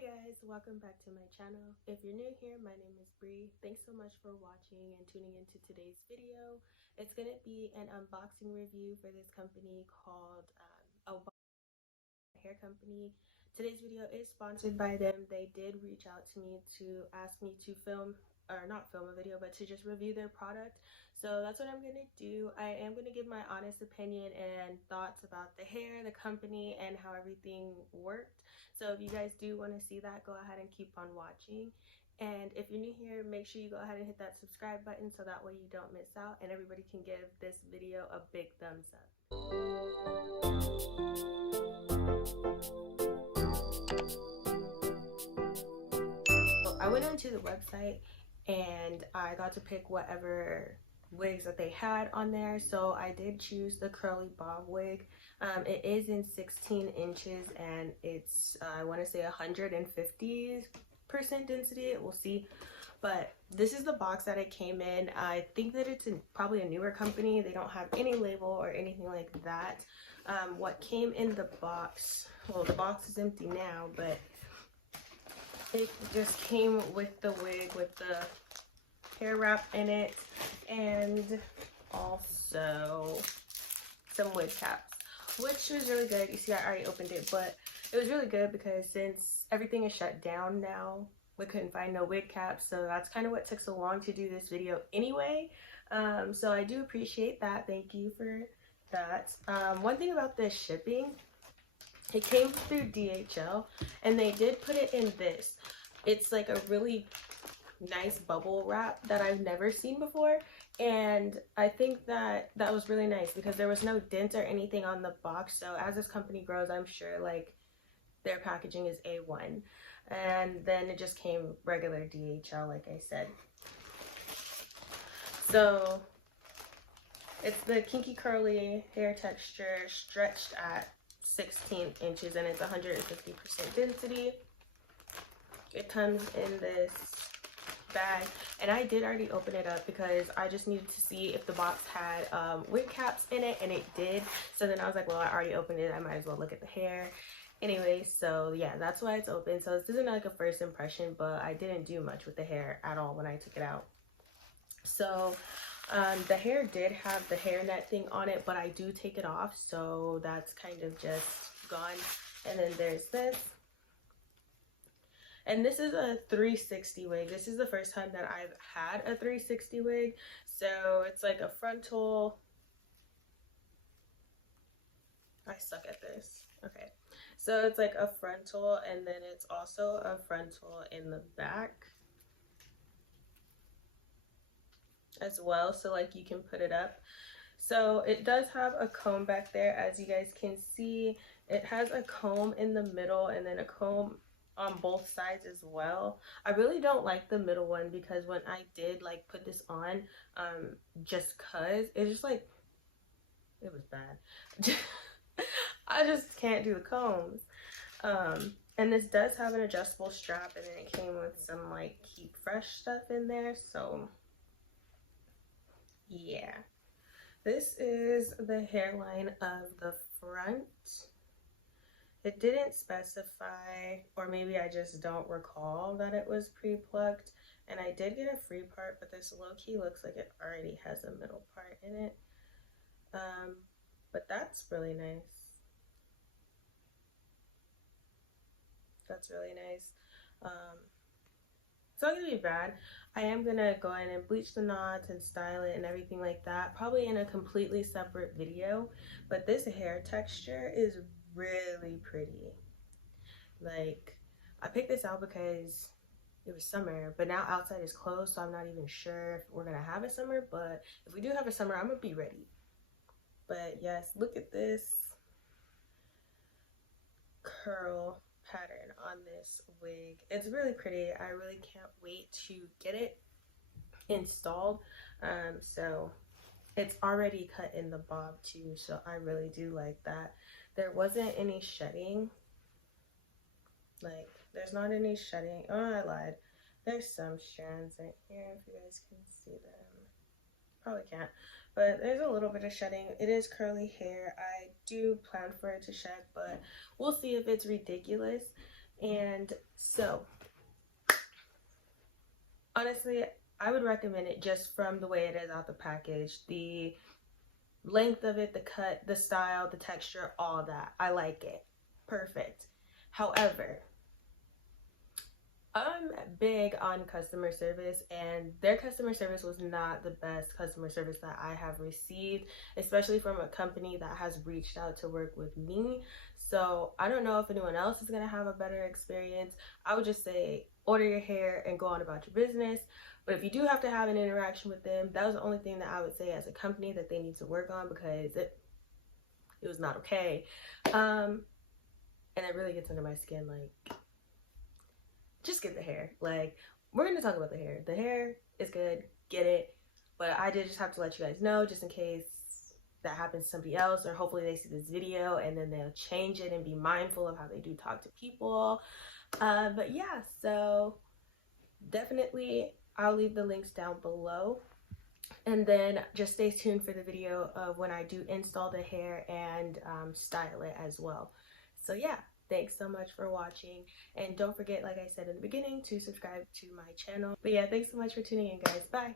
Hi guys, welcome back to my channel. If you're new here, my name is Bree. Thanks so much for watching and tuning into today's video. It's going to be an unboxing review for this company called hair company. Today's video is sponsored by them. They did reach out to me to ask me to film, or not film a video, but to just review their product. So that's what I'm going to do. I am going to give my honest opinion and thoughts about the hair, the company, and how everything worked. So if you guys do want to see that, go ahead and keep on watching. And if you're new here, make sure you go ahead and hit that subscribe button so that way you don't miss out and everybody can give this video a big thumbs up. I went onto the website and I got to pick whatever wigs that they had on there. So I did choose the curly bob wig. It is in 16 inches and it's I want to say 150% density. We'll see. But this is the box that it came in. I think that it's probably a newer company. They don't have any label or anything like that. What came in the box, well, the box is empty now, but it just came with the wig with the hair wrap in it and also some wig caps, which was really good. You see, I already opened it, but it was really good because since everything is shut down now, we couldn't find no wig caps, so that's kind of what took so long to do this video anyway. So I do appreciate that. Thank you for that. One thing about this shipping, it came through DHL and they did put it in this. It's like a really nice bubble wrap that I've never seen before, and I think that that was really nice because there was no dent or anything on the box. So as this company grows, I'm sure like their packaging is A1. And then it just came regular DHL, like I said. So it's the Kinky curly hair texture stretched at 16 inches and it's 150% density. It comes in this bag and I did already open it up because I just needed to see if the box had wig caps in it, and it did. So then I was like, well, I already opened it, I might as well look at the hair anyway. So yeah, that's why it's open. So this isn't like a first impression, but I didn't do much with the hair at all when I took it out. So the hair did have the hairnet thing on it, but I do take it off, so that's kind of just gone. And then there's this, and this is a 360 wig. This is the first time that I've had a 360 wig. So it's like a frontal. I suck at this. Okay, so it's like a frontal, and then it's also a frontal in the back as well, so like you can put it up. So it does have a comb back there, as you guys can see. It has a comb in the middle and then a comb on both sides as well. I really don't like the middle one because when I did like put this on, just cause it just like, it was bad. I just can't do the combs. And this does have an adjustable strap, and then it came with some like keep fresh stuff in there. So yeah, this is the hairline of the front. It didn't specify, or maybe I just don't recall that it was pre-plucked. And I did get a free part, but this low-key looks like it already has a middle part in it. But that's really nice. That's really nice. It's not gonna be bad. I am gonna go in and bleach the knots and style it and everything like that, probably in a completely separate video. But this hair texture is really pretty. Like, I picked this out because it was summer, but now outside is closed, so I'm not even sure if we're gonna have a summer. But if we do have a summer, I'm gonna be ready. But yes, look at this curl pattern on this wig. It's really pretty. I really can't wait to get it installed. So it's already cut in the bob too, so I really do like that. There wasn't any shedding. Like, there's not any shedding. Oh, I lied. There's some strands in here, if you guys can see them. Probably can't, but there's a little bit of shedding. It is curly hair. I do plan for it to shed, but we'll see if it's ridiculous. And so honestly, I would recommend it just from the way it is out the package. The length of it, the cut, the style, the texture, all that. I like it. Perfect. However, I'm big on customer service, and their customer service was not the best customer service that I have received, especially from a company that has reached out to work with me. So I don't know if anyone else is going to have a better experience. I would just say order your hair and go on about your business. But if you do have to have an interaction with them, that was the only thing that I would say as a company that they need to work on, because it was not okay. And it really gets under my skin. Like, just get the hair. Like, we're gonna talk about the hair. The hair is good, get it. But I did just have to let you guys know, just in case that happens to somebody else, or hopefully they see this video and then they'll change it and be mindful of how they do talk to people. But yeah, so definitely I'll leave the links down below. And then just stay tuned for the video of when I do install the hair and style it as well. So yeah, thanks so much for watching. And don't forget, like I said in the beginning, to subscribe to my channel. But yeah, thanks so much for tuning in, guys. Bye.